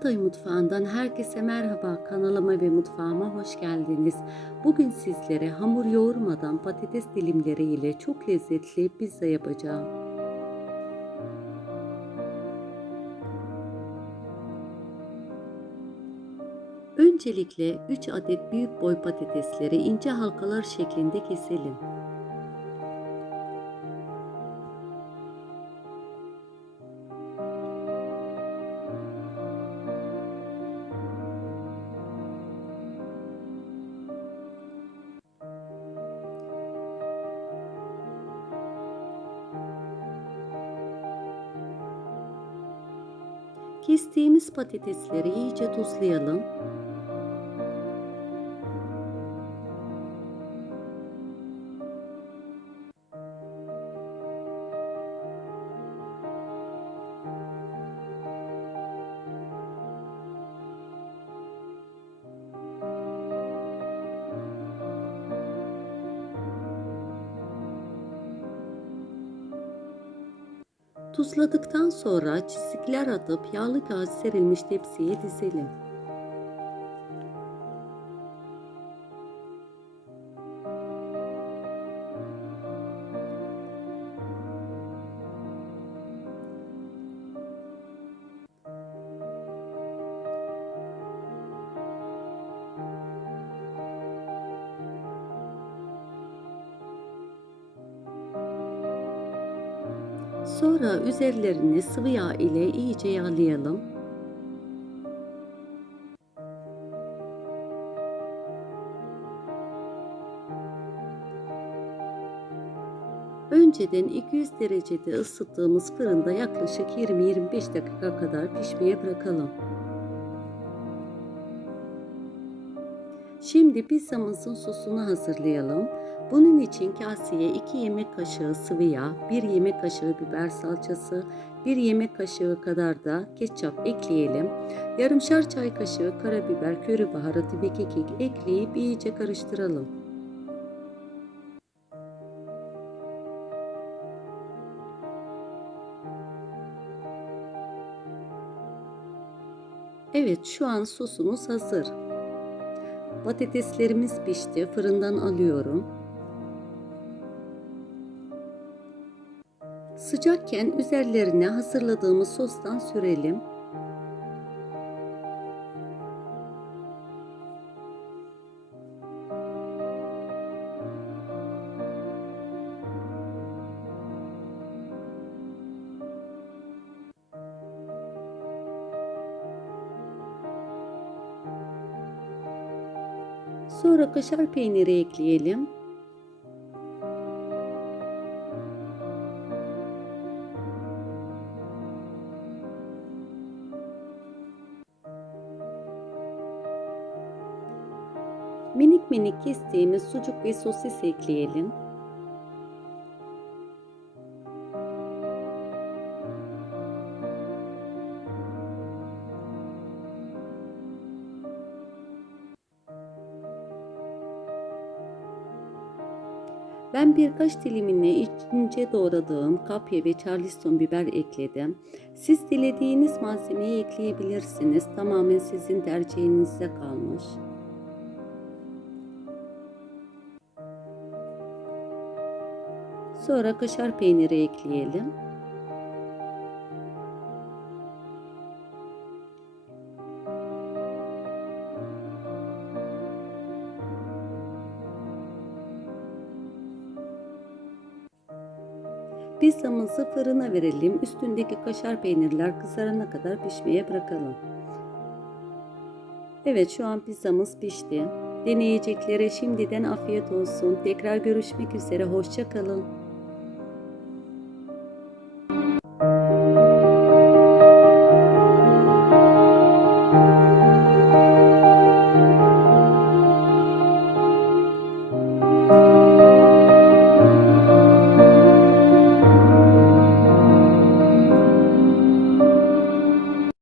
Hatay mutfağından herkese merhaba. Kanalıma ve mutfağıma hoş geldiniz. Bugün sizlere hamur yoğurmadan patates dilimleri ile çok lezzetli pizza yapacağım. Öncelikle 3 adet büyük boy patatesleri ince halkalar şeklinde keselim. Kestiğimiz patatesleri iyice tuzlayalım. Tuzladıktan sonra çizikler atıp yağlı kağıt serilmiş tepsiye dizelim. Sonra üzerlerini sıvı yağ ile iyice yağlayalım. Önceden 200 derecede ısıttığımız fırında yaklaşık 20-25 dakika kadar pişmeye bırakalım. Şimdi pizzamızın sosunu hazırlayalım. Bunun için kaseye 2 yemek kaşığı sıvı yağ, 1 yemek kaşığı biber salçası, 1 yemek kaşığı kadar da ketçap ekleyelim. Yarımşar çay kaşığı karabiber, köri baharatı ve kekik ekleyip iyice karıştıralım. Evet şu an sosumuz hazır. Patateslerimiz pişti. Fırından alıyorum. Sıcakken üzerlerine hazırladığımız sostan sürelim. Sonra kaşar peyniri ekleyelim. Minik minik kestiğimiz sucuk ve sosis ekleyelim. Ben birkaç dilimine ince doğradığım kapya ve charleston biber ekledim. Siz dilediğiniz malzemeyi ekleyebilirsiniz. Tamamen sizin tercihinize kalmış. Sonra kaşar peyniri ekleyelim. Pizzamızı fırına verelim. Üstündeki kaşar peynirler kızarana kadar pişmeye bırakalım. Evet şu an pizzamız pişti. Deneyeceklere şimdiden afiyet olsun. Tekrar görüşmek üzere. Hoşça kalın.